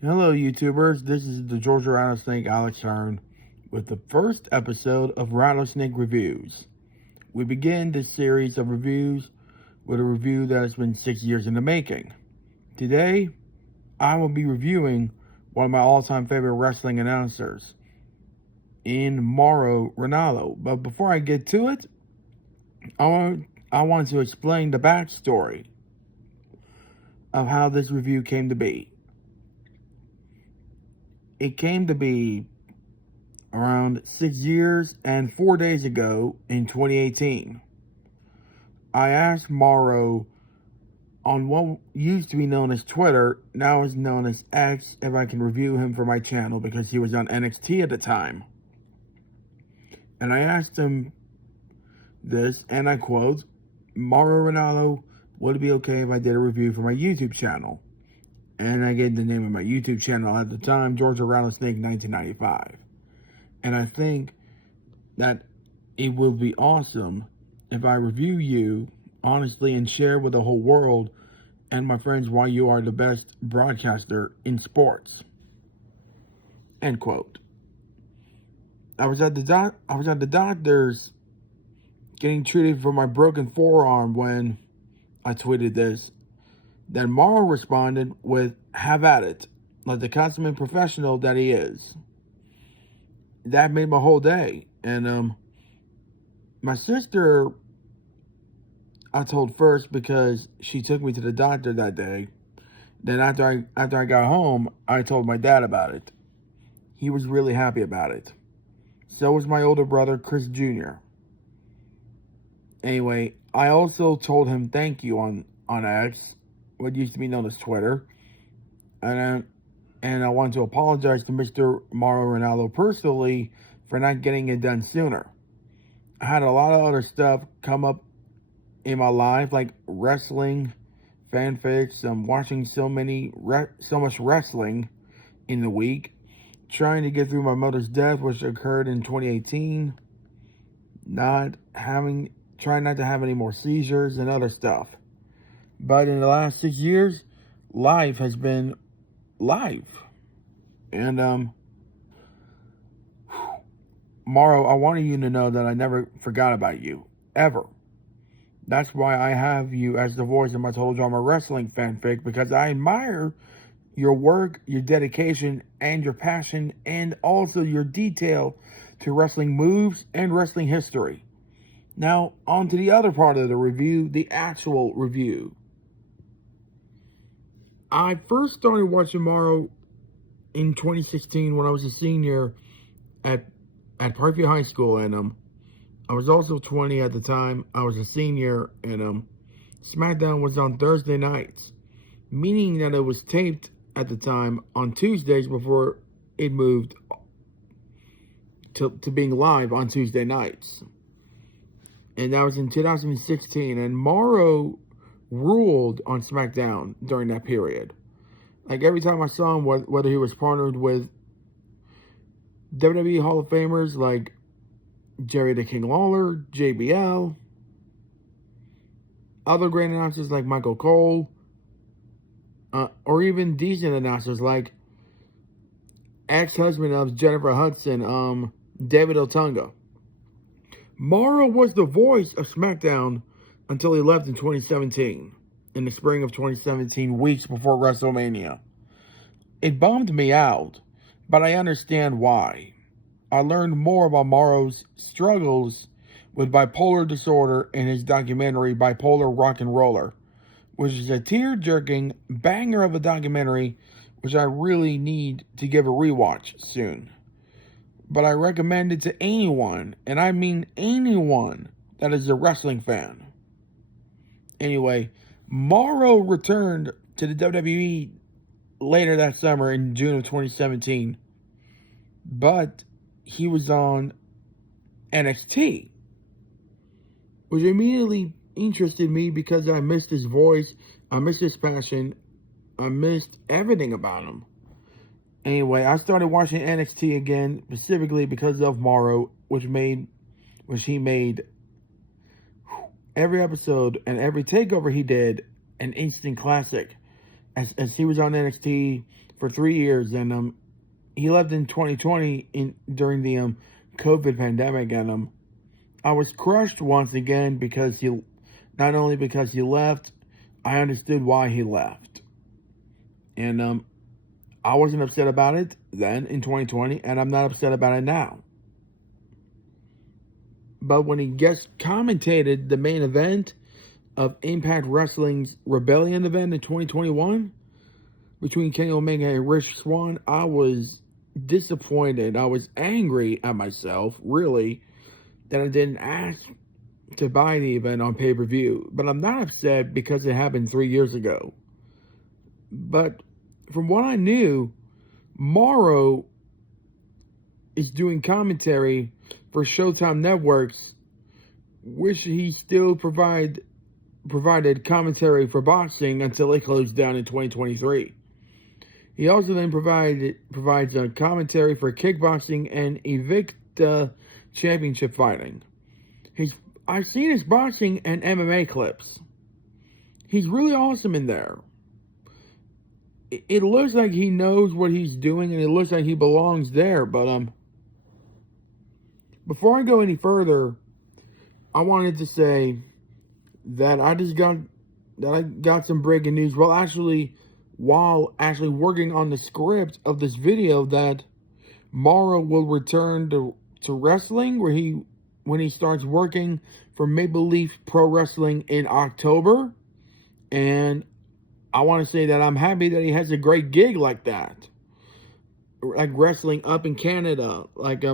Hello, YouTubers. This is the Georgia Rattlesnake Alex Hearn with the first episode of Rattlesnake Reviews. We begin this series of reviews with a review that has been 6 years in the making. Today, I will be reviewing one of my all-time favorite wrestling announcers, in Mauro Ranallo. But before I get to it, I want to explain the backstory of how this review came to be. It came to be around 6 years and 4 days ago in 2018. I asked Mauro on what used to be known as Twitter, now is known as X, if I can review him for my channel because he was on NXT at the time. And I asked him this, and I quote, Mauro Ranallo, would it be okay if I did a review for my YouTube channel? And I gave the name of my YouTube channel at the time, Georgia Rattlesnake 1995. And I think that it will be awesome if I review you honestly and share with the whole world and my friends why you are the best broadcaster in sports. End quote. I was at the doctor's getting treated for my broken forearm when I tweeted this. Then Mauro responded with, "Have at it," like the consummate professional that he is. That made my whole day. And my sister, I told first because she took me to the doctor that day. Then after I got home, I told my dad about it. He was really happy about it. So was my older brother, Chris Jr. Anyway, I also told him thank you on X, what used to be known as Twitter. And I want to apologize to Mr. Mauro Ranallo personally for not getting it done sooner. I had a lot of other stuff come up in my life, like wrestling, fanfics. I'm watching so much wrestling in the week, trying to get through my mother's death, which occurred in 2018. Trying not to have any more seizures and other stuff. But in the last 6 years, life has been life. And Mauro, I wanted you to know that I never forgot about you, ever. That's why I have you as the voice of my Total Drama Wrestling fanfic, because I admire your work, your dedication, and your passion, and also your detail to wrestling moves and wrestling history. Now, on to the other part of the review, the actual review. I first started watching Mauro in 2016 when I was a senior at Parkview High School, and I was also 20 at the time. I was a senior, and SmackDown was on Thursday nights, meaning that it was taped at the time on Tuesdays before it moved to being live on Tuesday nights. And that was in 2016, and Mauro ruled on SmackDown during that period. Like every time I saw him, whether he was partnered with WWE Hall of Famers like Jerry the King Lawler, JBL, other great announcers like Michael Cole, or even decent announcers like ex-husband of Jennifer Hudson, David Otunga. Mauro was the voice of SmackDown until he left in 2017, in the spring of 2017, weeks before WrestleMania. It bummed me out, but I understand why. I learned more about Mauro's struggles with bipolar disorder in his documentary Bipolar Rock and Roller, which is a tear-jerking banger of a documentary which I really need to give a rewatch soon. But I recommend it to anyone, and I mean anyone, that is a wrestling fan. Anyway, Mauro returned to the WWE later that summer in June of 2017, but he was on NXT, which immediately interested me because I missed his voice, I missed his passion, I missed everything about him. Anyway, I started watching NXT again, specifically because of Mauro, which he made every episode and every takeover he did an instant classic. As he was on NXT for 3 years, and he left in 2020 during the COVID pandemic, and I was crushed once again because he not only because he left, I understood why he left, and I wasn't upset about it then in 2020, and I'm not upset about it now. But when he guest commentated the main event of Impact Wrestling's Rebellion event in 2021 between Kenny Omega and Rich Swann, I was disappointed. I was angry at myself, really, that I didn't ask to buy the event on pay-per-view. But I'm not upset because it happened 3 years ago. But from what I knew, Mauro is doing commentary for Showtime Networks, which he still provided commentary for boxing until it closed down in 2023. He also then provides a commentary for kickboxing and Invicta Championship fighting. I've seen his boxing and MMA clips. He's really awesome in there. It looks like he knows what he's doing, and it looks like he belongs there. But before I go any further, I wanted to say that I got some breaking news. While actually working on the script of this video, that Mauro will return to wrestling, when he starts working for Maple Leaf Pro Wrestling in October. And I want to say that I'm happy that he has a great gig like that, like wrestling up in Canada. Like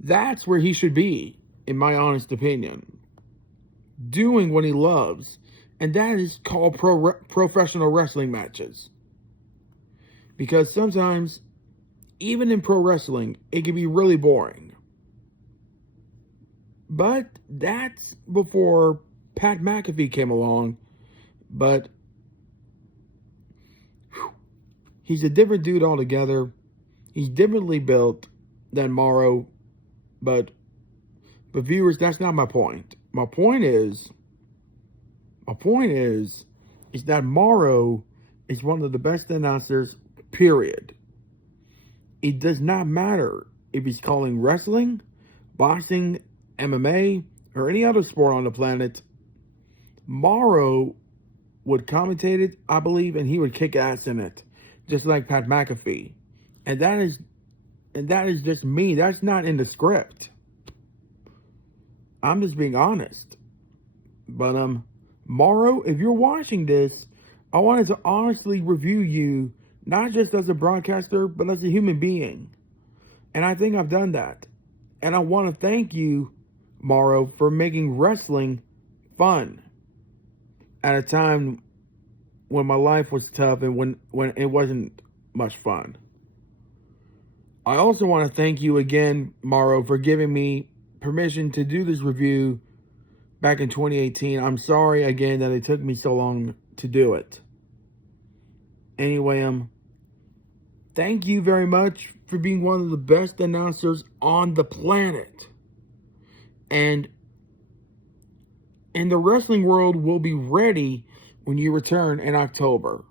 that's where he should be, in my honest opinion, doing what he loves, and that is called professional wrestling matches. Because sometimes, even in pro wrestling, it can be really boring. But that's before Pat McAfee came along. But he's a different dude altogether. He's differently built than Mauro. But viewers, that's not my point. My point is that Mauro is one of the best announcers, period. It does not matter if he's calling wrestling, boxing, MMA, or any other sport on the planet. Mauro would commentate it, I believe, and he would kick ass in it, just like Pat McAfee. And that is just me. That's not in the script. I'm just being honest. But Mauro, if you're watching this, I wanted to honestly review you, not just as a broadcaster, but as a human being. And I think I've done that. And I want to thank you, Mauro, for making wrestling fun at a time when my life was tough and when it wasn't much fun. I also want to thank you again, Mauro, for giving me permission to do this review back in 2018. I'm sorry again that it took me so long to do it. Anyway, thank you very much for being one of the best announcers on the planet. And the wrestling world will be ready when you return in October.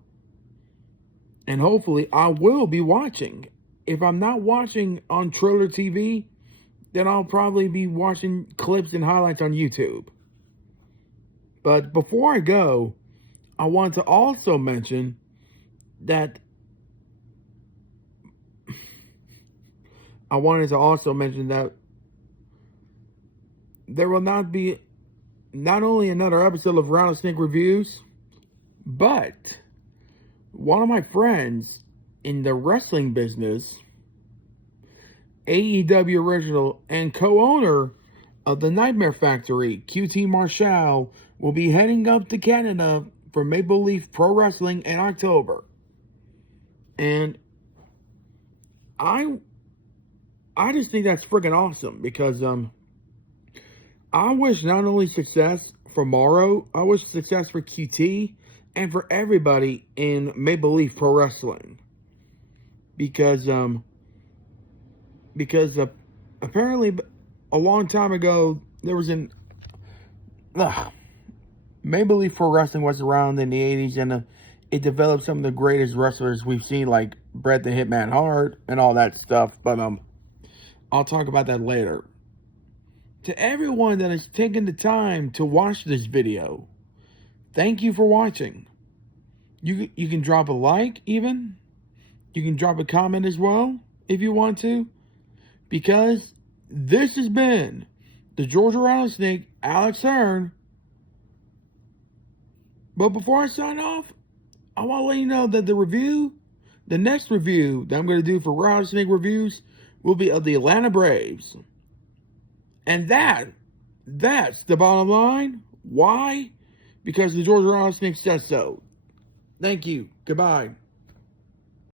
And hopefully I will be watching. If I'm not watching on Triller TV, then I'll probably be watching clips and highlights on YouTube. But before I go, I want to also mention that there will not be not only another episode of Rattlesnake Reviews, but one of my friends in the wrestling business, AEW original and co-owner of the Nightmare Factory, QT Marshall, will be heading up to Canada for Maple Leaf Pro Wrestling in October. And I just think that's freaking awesome, because I wish not only success for Mauro, I wish success for QT and for everybody in Maple Leaf Pro Wrestling. Because apparently a long time ago there was Maple Leaf Pro Wrestling was around in the 80s, and it developed some of the greatest wrestlers we've seen, like Bret the Hitman Hart and all that stuff, but I'll talk about that later. To everyone that has taken the time to watch this video, thank you for watching. You can drop a like even. You can drop a comment as well if you want to, because this has been the Georgia Rattlesnake, Alex Hearn. But before I sign off, I want to let you know that the next review that I'm going to do for Rattlesnake Reviews will be of the Atlanta Braves. And that's the bottom line. Why? Because the Georgia Rattlesnake says so. Thank you. Goodbye.